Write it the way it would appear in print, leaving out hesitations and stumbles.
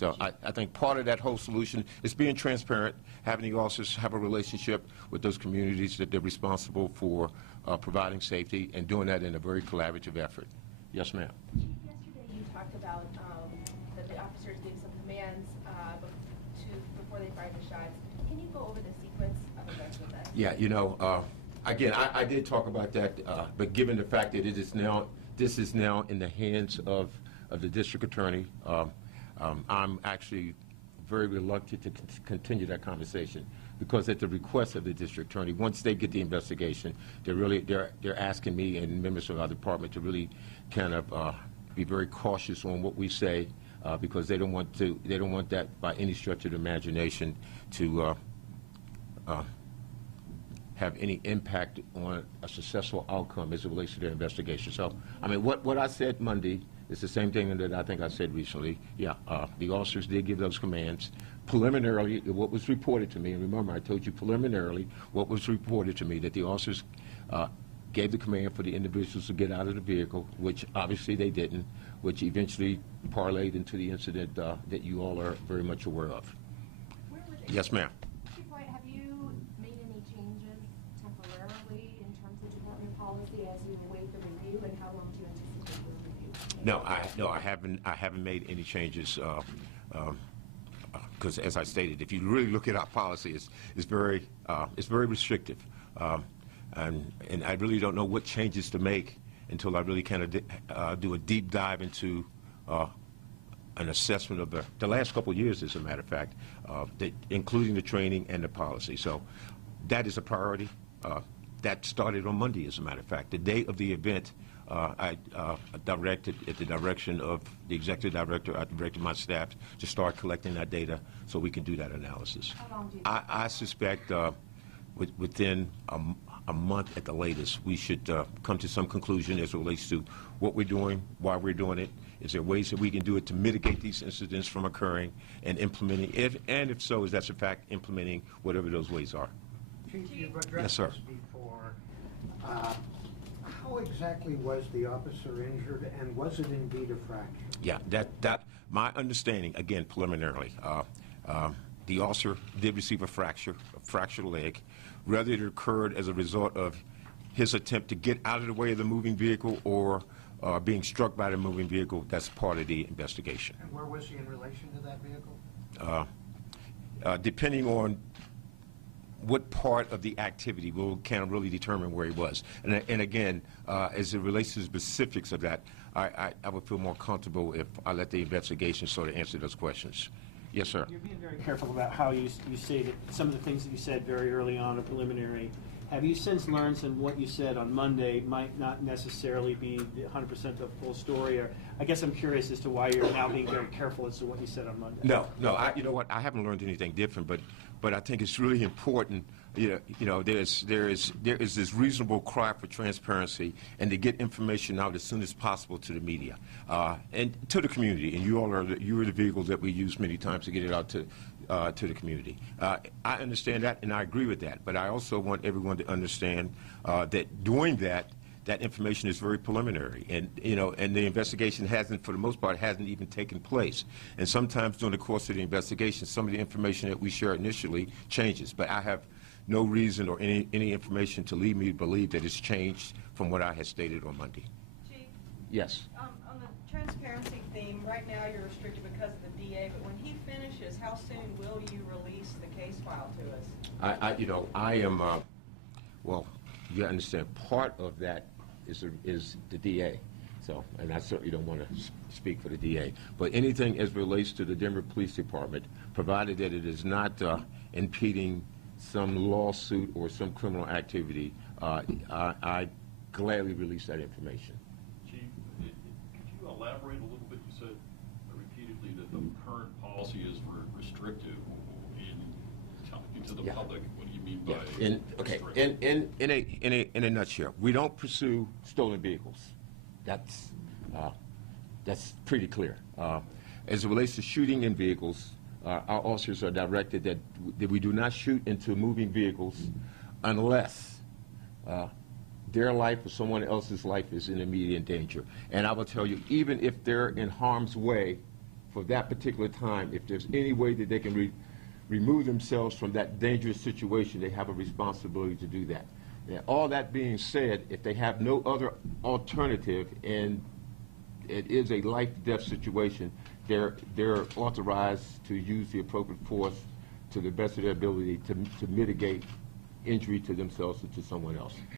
So I think part of that whole solution is being transparent, having the officers have a relationship with those communities that they're responsible for providing safety, and doing that in a very collaborative effort. Yes, ma'am. Chief, yesterday you talked about that the officers gave some commands before they fired the shots. Can you go over the sequence of events with that? Yeah, you know, again, I did talk about that, but given the fact that this is now in the hands of the district attorney, I'm actually very reluctant to continue that conversation, because at the request of the district attorney, once they get the investigation, they're asking me and members of our department to really kind of be very cautious on what we say, because they don't want that by any stretch of the imagination to have any impact on a successful outcome as it relates to their investigation. So, I mean, what I said Monday is the same thing that I think I said recently. Yeah, the officers did give those commands. Preliminarily, what was reported to me, and remember, I told you preliminarily what was reported to me, that the officers gave the command for the individuals to get out of the vehicle, which obviously they didn't, which eventually parlayed into the incident that you all are very much aware of. Where were they? Yes, ma'am. Chief White, have you made any changes temporarily in terms of department policy as you await the review, and how long do you anticipate the review? No, I haven't made any changes, because as I stated, if you really look at our policy, it's very restrictive, and I really don't know what changes to make until I really kind of do a deep dive into an assessment of the last couple of years, as a matter of fact, including the training and the policy. So that is a priority. That started on Monday, as a matter of fact. The day of the event, I directed, at the direction of the executive director, I directed my staff to start collecting that data so we can do that analysis. How long do you I suspect within a month at the latest, we should come to some conclusion as it relates to what we're doing, why we're doing it. Is there ways that we can do it to mitigate these incidents from occurring, and implementing, if so, is that's in fact implementing whatever those ways are. Chief, you've addressed Yes, sir. this before. How exactly was the officer injured, and was it indeed a fracture? Yeah, that my understanding, again, preliminarily, the officer did receive a fractured leg. Whether it occurred as a result of his attempt to get out of the way of the moving vehicle or being struck by the moving vehicle, that's part of the investigation. And where was he in relation to that vehicle? Depending on what part of the activity will kind of really determine where he was. And again, as it relates to the specifics of that, I would feel more comfortable if I let the investigation sort of answer those questions. Yes, sir. You're being very careful about how you say that some of the things that you said very early on are preliminary. Have you since learned that what you said on Monday might not necessarily be 100% the full story? Or I guess I'm curious as to why you're now being very careful as to what you said on Monday. No. You know what? I haven't learned anything different, but I think it's really important. You know, there is this reasonable cry for transparency and to get information out as soon as possible to the media and to the community. And you are the vehicle that we use many times to get it out to the community. I understand that, and I agree with that. But I also want everyone to understand that doing that information is very preliminary, and and the investigation hasn't, for the most part, even taken place. And sometimes during the course of the investigation, some of the information that we share initially changes. But I have no reason or any information to lead me to believe that it's changed from what I had stated on Monday. Chief? Yes. On the transparency theme, right now you're restricted because of the DA, but when he finishes, how soon will you release the case file to us? I am, well, you understand, part of that is the DA. So, and I certainly don't want to speak for the DA. But anything as relates to the Denver Police Department, provided that it is not impeding some lawsuit or some criminal activity, I gladly release that information. Chief, could you elaborate a little bit? You said repeatedly that the current policy is restrictive in talking to the public. What do you mean by in a nutshell, we don't pursue stolen vehicles. That's pretty clear. As it relates to shooting in vehicles, our officers are directed that we do not shoot into moving vehicles unless their life or someone else's life is in immediate danger. And I will tell you, even if they're in harm's way for that particular time, if there's any way that they can remove themselves from that dangerous situation, they have a responsibility to do that. Now, all that being said, if they have no other alternative and it is a life-death situation, they're authorized to use the appropriate force to the best of their ability to mitigate injury to themselves or to someone else.